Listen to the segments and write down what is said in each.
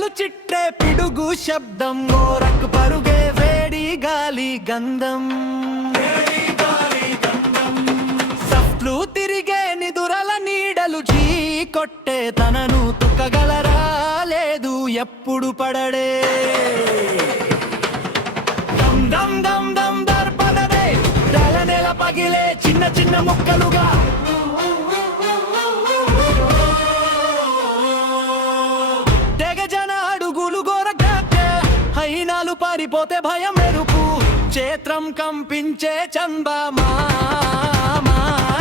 ఎముకలు చిట్టే పిడుగు శబ్దం గోరక్ పరుగే వేడి గాలి గంధం సఫ్లు తిరిగే నిదురల నీడలు ఢీ కొట్టే తనను తుక్కగలరా లేదు ఎప్పుడు పడడే దమ్ దమ్ దమ్ దమ్ దర్పదరే నెల పగిలే చిన్న చిన్న ముక్కలుగా హైనాలు పారిపోతే భయం మెరుపు క్షేత్రం కంపించే చందమా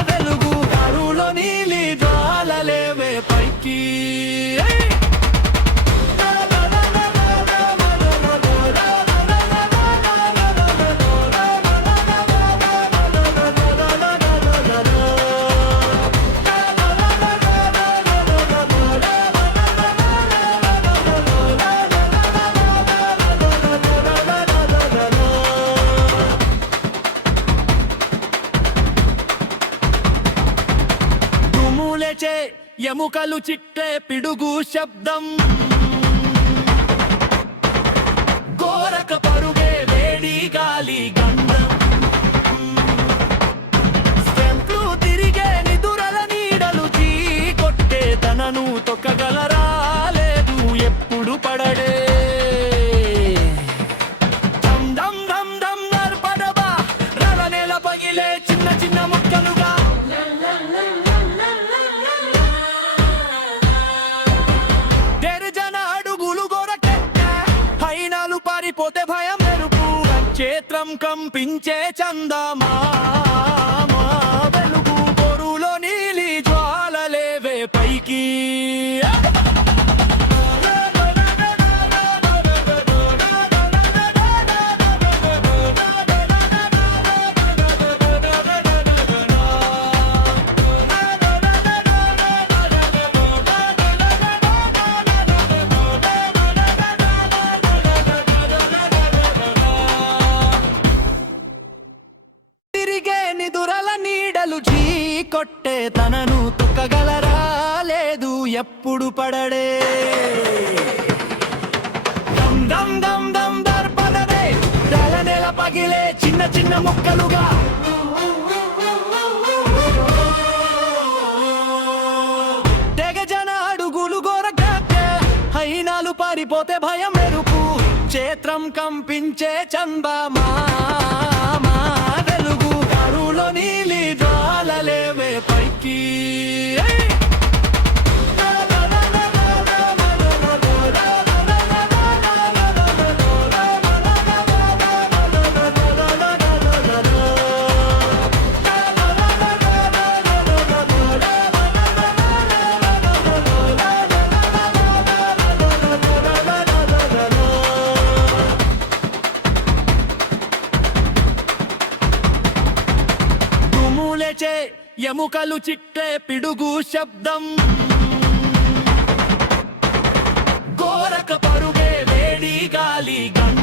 వెలుగు కరులో నీలి జ్వాలలేవే పైకి ఎముకలు చిట్టే పిడుగు శబ్దం గోరక పరుగే వేడి గాలి గంధం స్టెంప్లు తిరిగే నిదురల నీడలు చీ కొట్టే తనను తొక్కగలరా లేదు ఎప్పుడు పడడే దమ్ దమ్ దమ్ దమ్ నర్పడబా రల నెల పగిలే చిన్న చిన్న ముక్కలుగా పారిపోతే భయం మెరుపు క్షేత్రం కంపించే చందమా వెలుగు బొరులో నీలి జ్వాలలేవే పైకి కొట్టే తనను తుక్కగలరా లేదు ఎప్పుడు పడడే దమ్ దమ్ దమ్ దమ్ దర్పదరే నెల పగిలే చిన్న చిన్న ముక్కలుగా తెగజన అడుగులు గోరకే హైనాలు పారిపోతే భయం మెరుపు క్షేత్రం కంపించే చందమా వెలుగు కరులో నీలి జ్వాలలేవే పైకి ఎముకలు చిట్టే పిడుగు శబ్దం గోరక పరుగే వేడి గాలి గంధం